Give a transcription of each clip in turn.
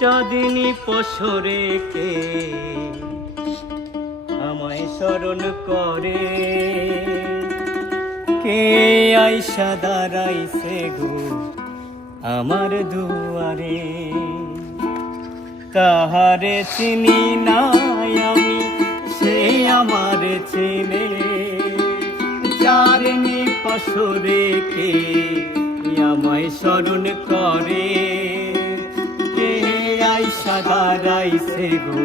চাঁদিনী পশরে কে আমায় স্মরণ করে। কে আইসা দাঁড়াইছে গো আমার দুয়ারে? তাহারে চিনি নাই আমি, সে আমারে চিনে। চারনি পশরে কে আমায় স্মরণ করে। আইসা দাঁড়াইছে গো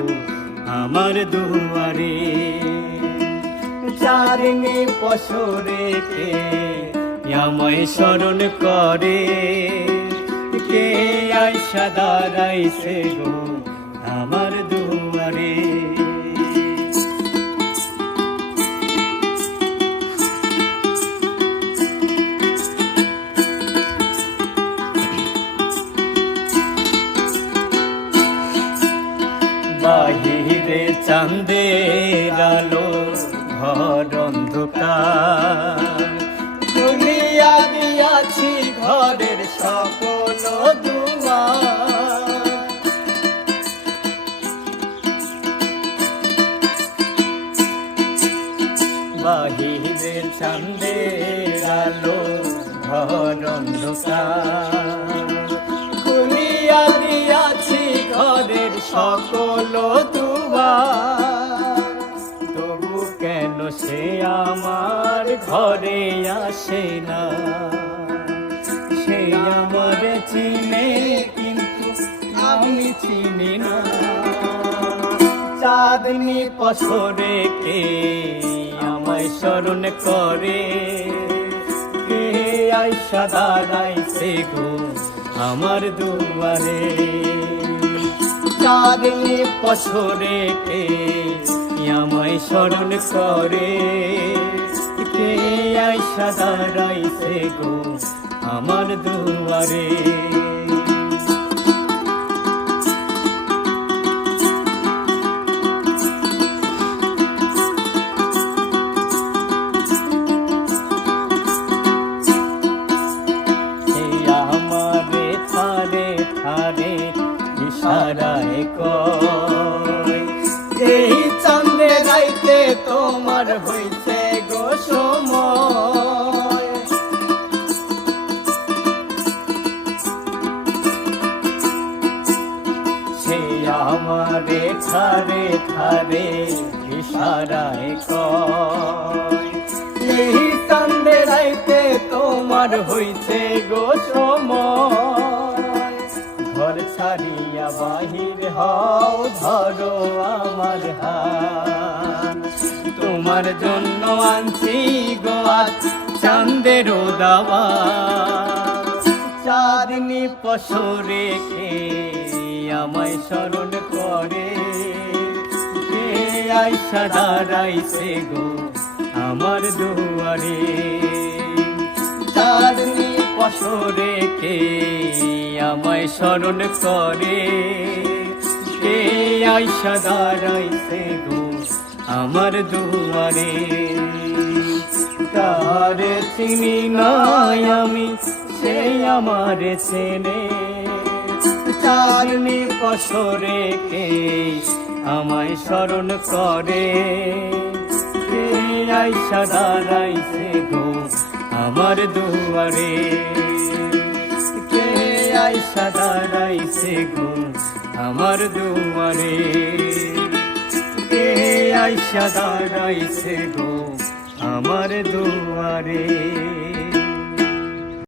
আমার দুয়ারে। চারিনি পশরে কে আমায় স্মরণ করে? কে আইসা দাঁড়াইছে গো বাহিরে চাঁদের আলো ঘর অন্ধকার। খুলিয়া দিয়াছি ঘরের সকল বাহিরের চাঁদের আলো ঘর অন্ধকার। সকল তবু কেন সে আমার ঘরে আসে না? সে আমার চিনে কিন্তু আমি চিনি না। চাঁদনি পশরে কে আমায় স্মরণ করে? কে আইসা দাঁড়াইছে গো আমার দুয়ারে? চাঁদনি পশরে কে আমায় স্মরণ করে? কে আইসা দাঁড়াইছে গো আমার দুয়ারে? আমারে থারে থারে ইশারায় কয় এই চাঁদে গাইতে তোমার হইছে গো সময়। সে আমারে থারে থারে ইশারায় কয় এই চাঁদে রাইতে তোমার হইছে ছাড়িয়া বাহির হও, ধরো আমার হাত। তোমার জন্য আনছি গো আজ চাঁদের দাওয়া চাঁদনি পশরে কে আমায় স্মরণ করে? কে আইসা দাঁড়াইছে গো আমার দুয়ারে? চাঁদনি পশরে কে আমায় স্মরণ করে। কে আইসা দাঁড়াইছে গো আমার দুয়ারে। তার চিনি নাই আমি, সে আমার চেনে। চারনি পশরে কে আমায় স্মরণ করে? কে আইসা দাঁড়াইছে গো আমার দুয়ারে? আইসা দাঁড়াইছে গো আমার দুয়ারে। কে আইসা দাঁড়াইছে গো আমার দুয়ারে।